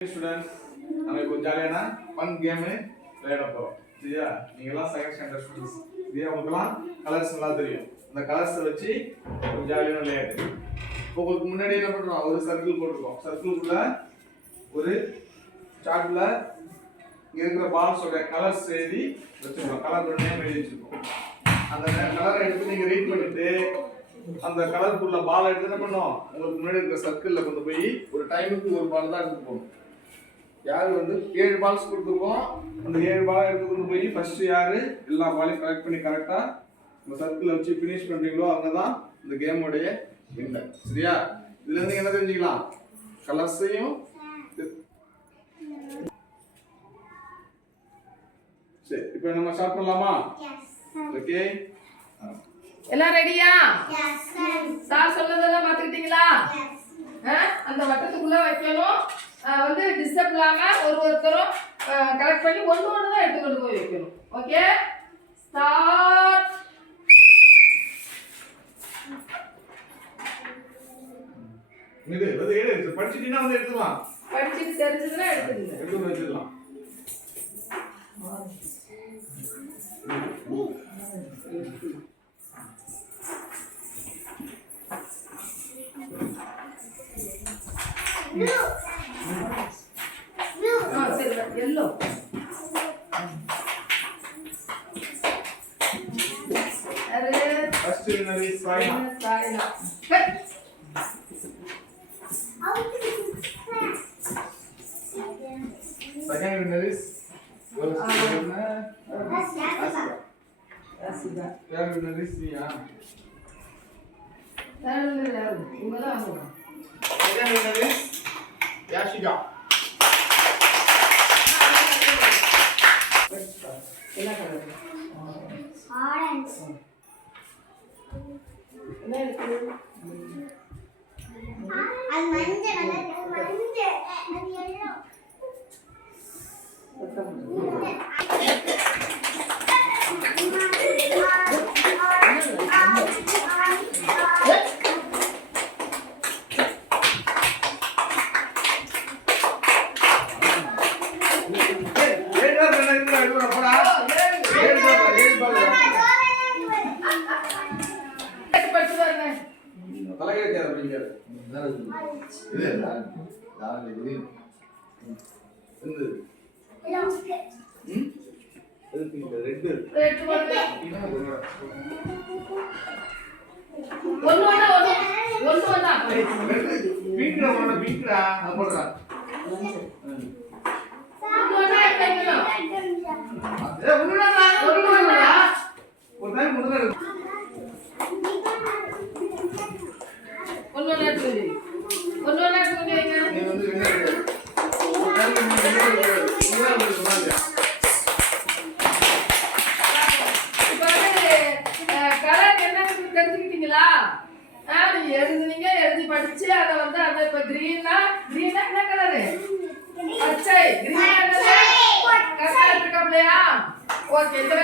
Students நம்ம இப்போ ஜாலியான ஃபன் கேம் விளையாட போறோம். சரியா? நீங்க எல்லாம் செகண்ட் ஸ்டாண்டர்ட் ஸ்டூடண்ட்ஸ். சரியா? உங்களுக்குலாம் கலர்ஸ் நல்லா தெரியும். அந்த கலர்ஸை வச்சு ஒரு ஜாலியான விளையாட்டு. உங்களுக்கு முன்னாடி என்ன பண்றோம்? ஒரு சர்க்கிள் போட்டுருக்கோம். சர்க்கிள்குள்ள ஒரு சார்ட்ல இங்க இருக்கிற பால்ஸோட கலர்ஸ் எழுதி வச்சிருக்கோம். கலரோட நேம் எழுதி வச்சிருக்கோம். அந்த கலரை எடுத்து நீங்க ரீட் பண்ணிட்டு அந்த கலருக்குள்ள பால் எடுத்து என்ன பண்ணோம்? உங்களுக்கு முன்னாடி இருக்கிற சர்க்கிள்ல கொண்டு போய் ஒரு டைமுக்கு ஒரு பால் தான் எடுத்து போகணும். யாரு 7 பால்ஸ் கொடுத்துருக்கோம். அந்த 7 பாலை எடுத்து கொண்டு போய் ஃபர்ஸ்ட் யாரு எல்லா பாலையும் கலெக்ட் பண்ணி கரெக்டா இந்த சர்க்கிள் வச்சு ஃபினிஷ் பண்றீங்களோ அவங்க தான் இந்த கேமோடைய வின்னர். சரியா? இதுல இருந்து என்ன தெரிஞ்சுக்கலாம்? கலர்ஸையும் சரி இப்போ நம்ம ஸ்டார்ட் பண்ணலாமா? ஓகே, எல்லாம் ரெடியா? சார் சொல்றதெல்லாம் பாத்துக்கிட்டீங்களா? அந்த வட்டத்துக்குள்ள வைக்கணும். டிஸ்டர்ப் இல்லாம ஒருத்தரும் கலெக்ட் பண்ணி ஒன்று தான் எடுத்து கொண்டு போய் வைக்கணும். Okay, start. படிச்சிட்டீங்கன்னா எடுத்துக்கலாம். படிச்சிட்டு தெரிஞ்சதுன்னா எடுத்து வச்சிடலாம். yellow. First winner is Saina. Second winner is Asika. Third winner is Nia. Second winner is Yashika. Orange. அது மஞ்சள் அது yellow. எழுதுனீங்க, எழுதி படிச்சு அதை அதை இப்ப கிரீனா என்ன கலரு? பச்சை. கிரீனா கரெக்டா இருக்கா? ஓகே, இந்த